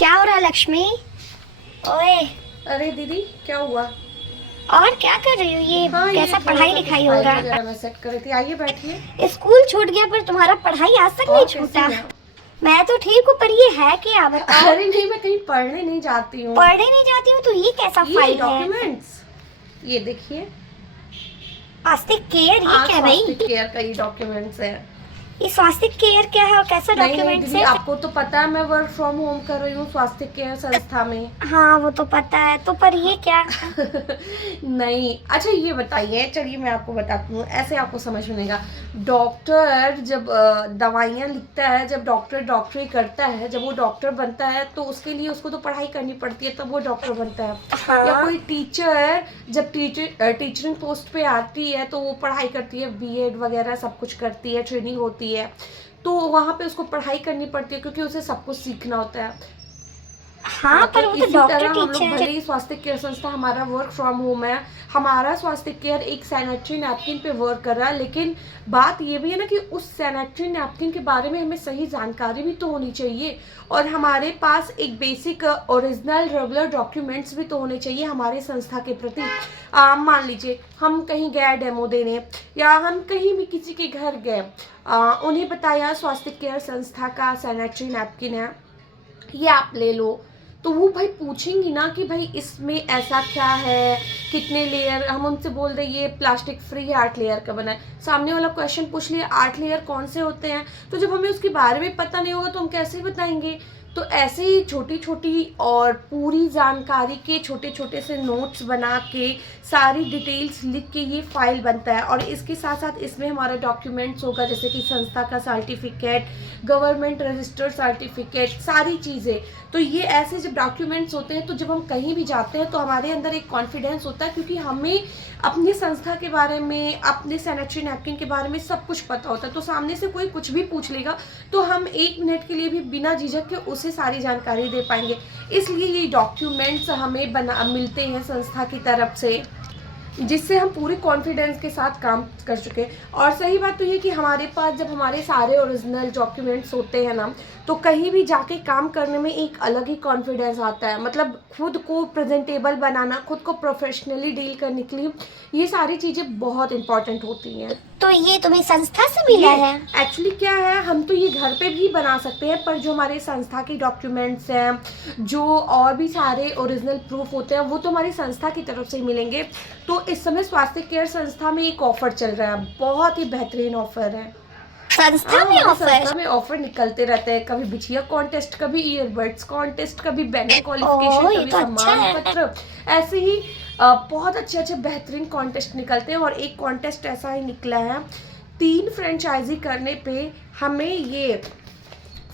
क्या हो रहा है लक्ष्मी? ओए, अरे दीदी क्या हुआ? और क्या कर रही हो? ये हाँ, कैसा ये पढ़ाई थोड़ा सा लिखाई हो फाइल रहा है? वगैरह मैं सेट कर रही थी। आइए बैठिए। स्कूल छूट गया पर तुम्हारा पढ़ाई आज तक नहीं और छूटा। कैसी हैं? मैं तो ठीक हूँ, पर ये है क्या बताओ? अरे नहीं, मैं कहीं पढ़ने नहीं जाती हूँ। पढ़ने नहीं जाती हूँ तो ये कैसा ये फाइल है? डॉक्यूमेंट्स, ये देखिए। स्वास्थ्य केयर, ये हाँ, क्या है स्वास्थ्य भाई? केयर का ये डॉक्यूमेंट्स है। ये स्वास्थ्य केयर क्या है और कैसा नहीं नहीं डॉक्यूमेंट्स दीदी, है? आपको तो पता है मैं वर्क फ्रॉम होम कर रही हूँ स्वास्थ्य केयर संस्था में। हाँ वो तो पता है, तो पर ये क्या? नहीं, अच्छा ये बताइए, चलिए मैं आपको बताती हूँ, ऐसे आपको समझ में आएगा। डॉक्टर जब दवाइयाँ लिखता है, जब डॉक्टर डॉक्टरी करता है, जब वो डॉक्टर बनता है तो उसके लिए उसको तो पढ़ाई करनी पड़ती है, तब वो डॉक्टर बनता है। या हाँ कोई टीचर जब टीचरिंग पोस्ट पे आती है तो वो पढ़ाई करती है, बीएड वगैरह सब कुछ करती है, ट्रेनिंग होती है, तो वहाँ पे उसको पढ़ाई करनी पड़ती है क्योंकि उसे सब कुछ सीखना होता है। हाँ, तो पर वो तो इसी डॉक्टर तरह हम लोग, टीचर। भले ही स्वास्थ्य केयर संस्था हमारा वर्क फ्रॉम होम है, हमारा स्वास्थ्य केयर एक सैनिटरी नैपकिन पे वर्क कर रहा है, लेकिन बात ये भी है ना कि उस सैनिटरी नैपकिन के बारे में हमें सही जानकारी भी तो होनी चाहिए, और हमारे पास एक बेसिक ओरिजिनल रेगुलर डॉक्यूमेंट्स भी तो होने चाहिए हमारे संस्था के प्रति। मान लीजिए हम कहीं गए डेमो देने, या हम कहीं भी किसी के घर गए, उन्हें बताया स्वास्थ्य केयर संस्था का सैनिटरी नैपकिन है, ये आप ले लो, तो वो भाई पूछेंगी ना कि भाई इसमें ऐसा क्या है, कितने लेयर। हम उनसे बोल दें ये प्लास्टिक फ्री है, 8 लेयर का बना है, सामने वाला क्वेश्चन पूछ लिया 8 लेयर कौन से होते हैं, तो जब हमें उसके बारे में पता नहीं होगा तो हम कैसे बताएंगे। तो ऐसे ही छोटी छोटी और पूरी जानकारी के छोटे छोटे से नोट्स बना के सारी डिटेल्स लिख के ये फाइल बनता है, और इसके साथ साथ इसमें हमारा डॉक्यूमेंट्स होगा, जैसे कि संस्था का सर्टिफिकेट, गवर्नमेंट रजिस्टर्ड सर्टिफिकेट, सारी चीज़ें। तो ये ऐसे जब डॉक्यूमेंट्स होते हैं तो जब हम कहीं भी जाते हैं तो हमारे अंदर एक कॉन्फिडेंस होता है, क्योंकि हमें अपनी संस्था के बारे में, अपने सैनिटरी नैपकिन के बारे में सब कुछ पता होता है। तो सामने से कोई कुछ भी पूछ लेगा तो हम 1 मिनट के लिए भी बिना झिझक के उसे सारी जानकारी दे पाएंगे। इसलिए ये डॉक्यूमेंट्स हमें मिलते हैं संस्था की तरफ से, जिससे हम पूरे कॉन्फिडेंस के साथ काम कर चुके हैं। और सही बात तो ये कि हमारे पास जब हमारे सारे ओरिजिनल डॉक्यूमेंट्स होते हैं ना, तो कहीं भी जाके काम करने में एक अलग ही कॉन्फिडेंस आता है। मतलब खुद को प्रेजेंटेबल बनाना, खुद को प्रोफेशनली डील करने के लिए ये सारी चीज़ें बहुत इंपॉर्टेंट होती हैं। तो ये तुम्हें संस्था से मिला है? एक्चुअली क्या है, हम तो ये घर पे भी बना सकते हैं, पर जो हमारे संस्था के डॉक्यूमेंट्स हैं, जो और भी सारे ओरिजिनल प्रूफ होते हैं, वो तो हमारी संस्था की तरफ से ही मिलेंगे। तो इस समय स्वास्थ्य केयर संस्था में एक ऑफर चल रहा है, बहुत ही बेहतरीन ऑफर है। संस्था में ऑफर? संस्था में ऑफर निकलते रहते हैं, कभी बिछिया कॉन्टेस्ट, कभी ईयरबड्स कॉन्टेस्ट, कभी बैंकिंग क्वालिफिकेशन, कभी तो अच्छा सम्मान है। पत्र, ऐसे ही बहुत अच्छे अच्छे बेहतरीन कॉन्टेस्ट निकलते हैं। और एक कॉन्टेस्ट ऐसा ही निकला है, 3 फ्रेंचाइजी करने पे हमें ये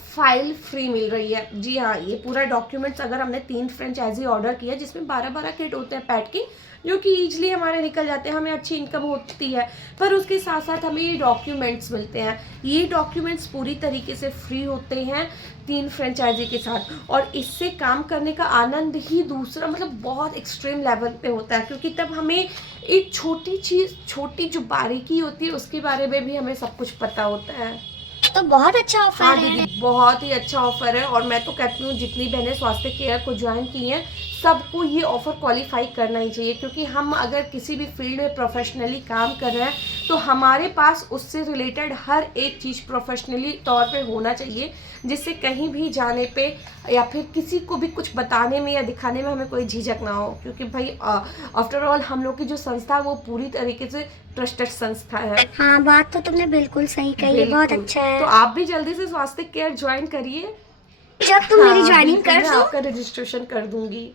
फाइल फ्री मिल रही है। जी हाँ, ये पूरा डॉक्यूमेंट्स अगर हमने 3 फ्रेंचाइजी ऑर्डर किया, जिसमें 12-12 किट होते हैं पैड के, जो कि ईजिली हमारे निकल जाते हैं, हमें अच्छी इनकम होती है, पर उसके साथ साथ हमें ये डॉक्यूमेंट्स मिलते हैं। ये डॉक्यूमेंट्स पूरी तरीके से फ्री होते हैं 3 फ्रेंचाइजी के साथ, और इससे काम करने का आनंद ही दूसरा, मतलब बहुत एक्सट्रीम लेवल पे होता है, क्योंकि तब हमें एक छोटी चीज़, छोटी जो बारीकी होती है उसके बारे में भी हमें सब कुछ पता होता है। तो बहुत अच्छा ऑफर हाँ है। दीदी, बहुत ही अच्छा ऑफर है, और मैं तो कहती हूँ जितनी बहनें स्वास्थ्य केयर को ज्वाइन की हैं सबको ये ऑफर क्वालिफाई करना ही चाहिए, क्योंकि हम अगर किसी भी फील्ड में प्रोफेशनली काम कर रहे हैं तो हमारे पास उससे रिलेटेड हर एक चीज़ प्रोफेशनली तौर पे होना चाहिए, जिससे कहीं भी जाने पे या फिर किसी को भी कुछ बताने में या दिखाने में हमें कोई झिझक ना हो, क्योंकि भाई आफ्टर ऑल हम लोग की जो संस्था है वो पूरी तरीके से ट्रस्टेड संस्था है। हाँ, बात तो तुमने बिल्कुल सही कही है, बहुत बिल्कुल। अच्छा है। तो आप भी जल्दी से स्वास्थ्य केयर ज्वाइन करिए। जब तुम मेरी हाँ, ज्वाइनिंग बिल्कुल, कर मैं दो। आपका रजिस्ट्रेशन कर दूंगी।